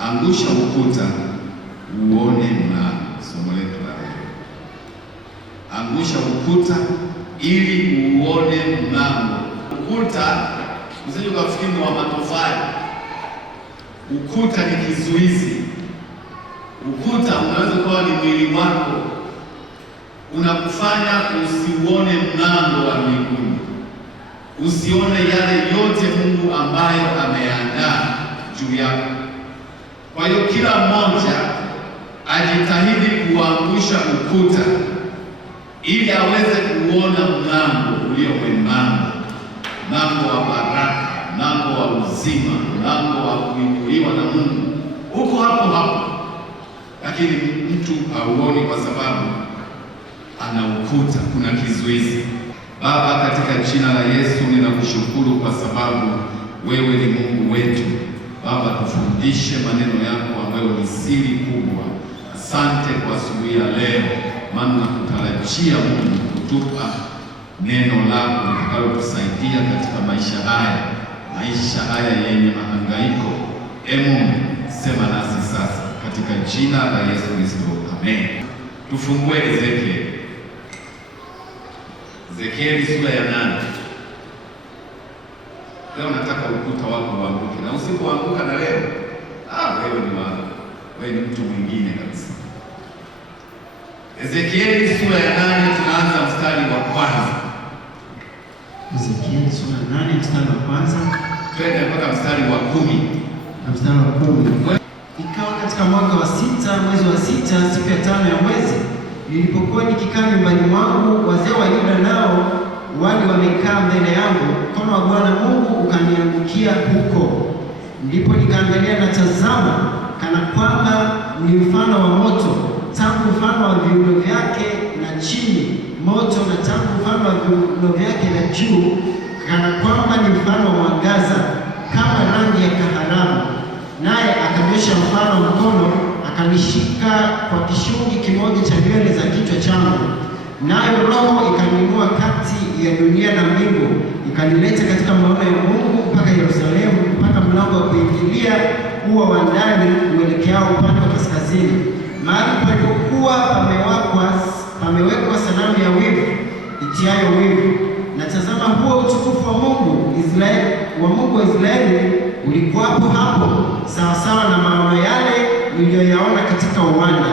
Angusha ukuta uone mlango. Somo letu la leo, angusha ukuta ili uone mlango. Ukuta usije ukafikiri wa matofali. Ukuta ni kizuizi. Ukuta unaweza kuwa ni mwili wako, unakufanya usiuone mlango wa mbinguni, usione yale yote Mungu ambayo ameandaa juu yako. Kwa hiyo kila mmoja ajitahidi kuangusha ukuta ili aweze kuona mlango ulio mwembamba, mlango wa baraka, mlango wa uzima, mlango wa kuinuliwa na Mungu. Uko hapo hapo, lakini mtu hauoni kwa sababu ana ukuta, kuna kizuizi. Baba, katika jina la Yesu ninakushukuru kwa sababu wewe ni Mungu wetu. Baba, tufundishe maneno yako ambayo ni siri kubwa. Asante kwa asubuhi ya leo, maana nakutarajia Mungu kutupa neno lako litakalotusaidia katika maisha haya yenye mahangaiko. Mungu, sema nasi sasa katika jina la Yesu Kristo, amen. Tufungue Ezekieli sura ya 8. Leo nataka ukuta wako uanguke, na usipoanguka na leo, wewe ni mtu mwingine kabisa. Ezekieli sura ya 8, tunaanza mstari wa kwanza. Ezekieli sura ya 8 mstari wa kwanza, twende mpaka mstari wa 10. Na mstari wa 10. Ikawa katika mwaka wa 6 mwezi wa 6 siku ya 5 ya mwezi, nilipokuwa nikikaa nyumbani mwangu, wazee wa Yuda nao wali wamekaa mbele yangu, mkono wa Bwana Mungu ukaniangukia huko. Ndipo nikaangalia, na tazama, kana kwamba ni mfano wa moto, tangu mfano wa viuno vyake na chini moto, na tangu mfano wa viuno vyake na juu, kana kwamba ni mfano wa mwangaza kama rangi ya kaharamu. Naye akanyosha mfano wa mkono, akanishika kwa kishungi kimoja cha nywele za kichwa changu, nayo Roho ikaniinua kati ya dunia na mbingu, ikanileta katika maono ya Mungu mpaka Yerusalemu, mpaka mlango wa kuingilia ua wa ndani uelekeao upande wa kaskazini, mahali palipokuwa pamewekwa sanamu ya wivu itiayo wivu. Na tazama, huo utukufu wa Mungu wa Israeli ulikuwapo hapo, sawasawa na maono yale niliyoyaona katika uwanda.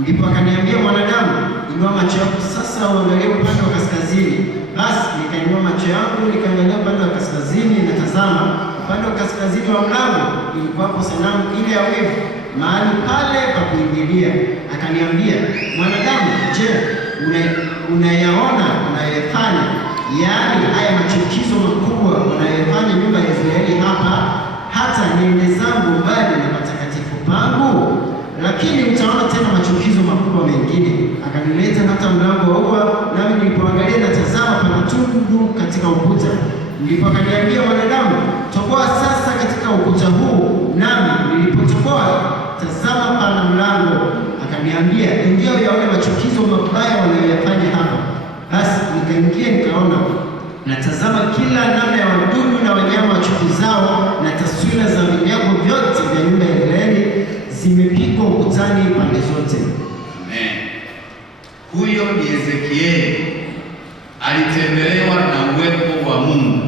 Ndipo akaniambia, mwanadamu, inua macho yako sasa uangalie upande wa kaskazini. Basi nikainua macho yangu nikaangalia upande wa kaskazini, na tazama, upande wa kaskazini wa mlango ilikuwapo sanamu ile ya wivu, mahali pale pa kuingilia. Akaniambia, mwanadamu, je, unayaona unayoyafanya, yaani haya machukizo makubwa unayoyafanya nyumba ya Israeli hata niende zangu mbali na patakatifu pangu? Lakini utaona tena machukizo makubwa mengine. Akanileta hata mlango wa ua, nami nilipoangalia, na tazama, pana tundu katika ukuta. Ndipo akaniambia, mwanadamu, toboa sasa katika ukuta huu. Nami nilipotoboa, tazama, pana mlango. Akaniambia, ingia uyaone machukizo mabaya wanayoyafanya hapa. Basi nikaingia nikaona, na tazama, kila namna ya wadudu na wanyama wachukizao na taswira za vinyago vyote vya nyumba ya Israeli zimepigwa ukutani pande zote. Amen. Huyo ni Ezekieli, alitembelewa na uwepo wa Mungu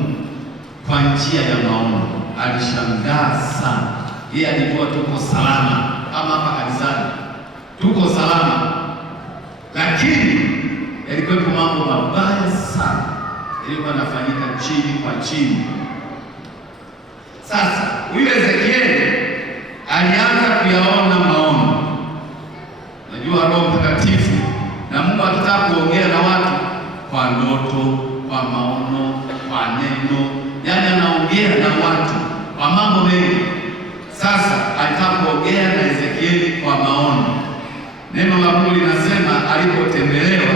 kwa njia ya maono. Alishangaa sana. Yeye alikuwa tuko salama, kama hapa kanisani tuko salama, lakini yalikuwa mambo mabaya sana ilikuwa nafanyika chini kwa chini. Sasa huyo Ezekieli alianza kuyaona maono. Najua Roho Mtakatifu na Mungu akitaka kuongea na watu kwa ndoto, kwa maono, kwa neno, yaani anaongea na watu kwa mambo mengi. Sasa alitaka kuongea na Ezekieli kwa maono. Neno la Mungu linasema alipotembelewa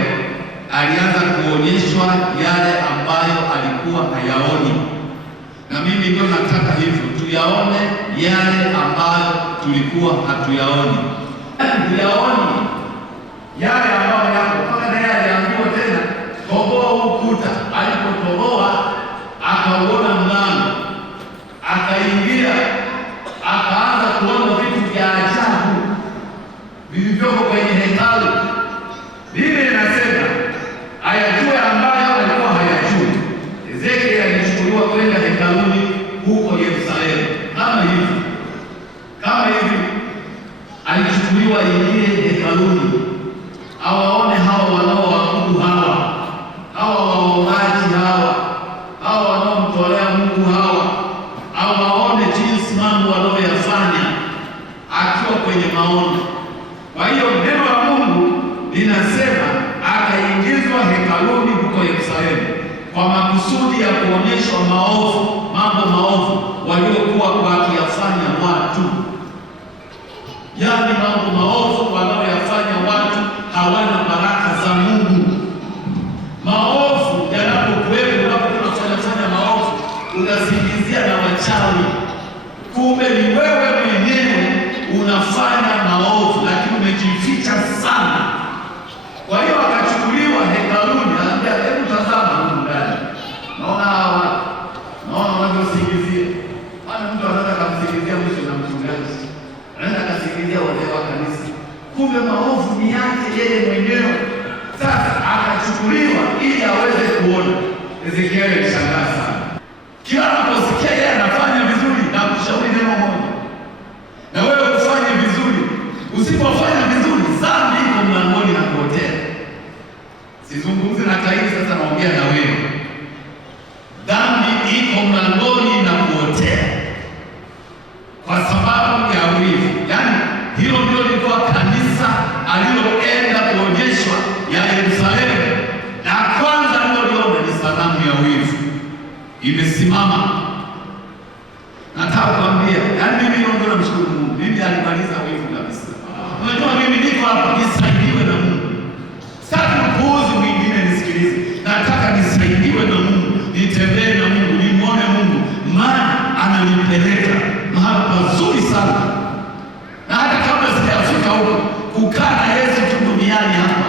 alianza kuonyeshwa yale ambayo alikuwa hayaoni. Na mimi ndio nataka hivyo, tuyaone yale ambayo tulikuwa hatuyaoni. Tuyaone yale ambayo yako. Mpaka naye aliambiwa tena, toboa ukuta. Alipotoboa akauona mlango, akaingia, akaanza kuona vitu vilivyoko kwenye hekalu. Biblia inasema ayajue ambayo alikuwa hayajui. Ezekieli alichukuliwa kwenda hekaluni huko Yerusalemu kama hivi alichukuliwa ingie hekaluni awaone hawa wanaoabudu hawa waombaji hawa wanaomtolea Mungu awaone jinsi mambo wanayoyafanya akiwa kwenye maono. Kwa hiyo neno la Mungu linasema akaingizwa hekaluni huko Yerusalemu kwa makusudi ya kuonyeshwa mambo maovu waliokuwa wakiyafanya watu. Yaani mambo maovu wanayoyafanya watu hawana baraka za Mungu. Maovu yanapokuwepo, unapofanya maovu unasingizia na wachawi, kumbe ni wewe mwenyewe unafanya maovu, lakini umejificha sana. Kwa hiyo akachukuliwa hekaluni, anambia hebu tazama huko ndani, naona wanavyosingizia. Maana mtu anataka kumsingizia mwisho na mchungaji, anataka kusingizia wazee wa kanisa, kumbe maovu ni yake yeye mwenyewe. Sasa akachukuliwa ili aweze kuona. Ezekieli alishangaa sana. Kila anaposikia yeye anafanya vizuri na kushauri neno moja, na wewe ufanye vizuri. Usipofanya vizuri, dhambi iko mlangoni na kuotea. Sizungumzi na Kaini, sasa naongea na wewe. Dhambi iko mlangoni na kuotea kwa sababu ya wivu. Yaani hilo ndio lilikuwa kanisa aliloenda kuonyeshwa ya Yerusalemu, na kwanza niliona ni sanamu ya wivu imesimama. Nataka kuambia, yaani mimi ndio namshukuru Mungu. Mimi alimaliza wivu kabisa. Unajua mimi niko hapa nisaidiwe na Mungu. Sasa kuuzi mwingine nisikilize. Nataka nisaidiwe na Mungu, nitembee na Mungu, nimuone Mungu, maana ananipeleka mahali pazuri sana. Na hata kabla sijafika huko, kukaa na Yesu tu duniani hapa,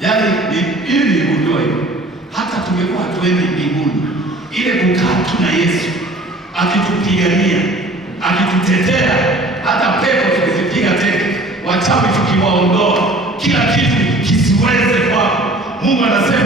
yaani ili nigundue hata tungekuwa tuende mbinguni, ile kukaa tu na Yesu akitupigania, akitutetea, hata pepo tukizipiga teke, wachawi tukiwaondoa, kila kitu kisiweze kwako, Mungu anasema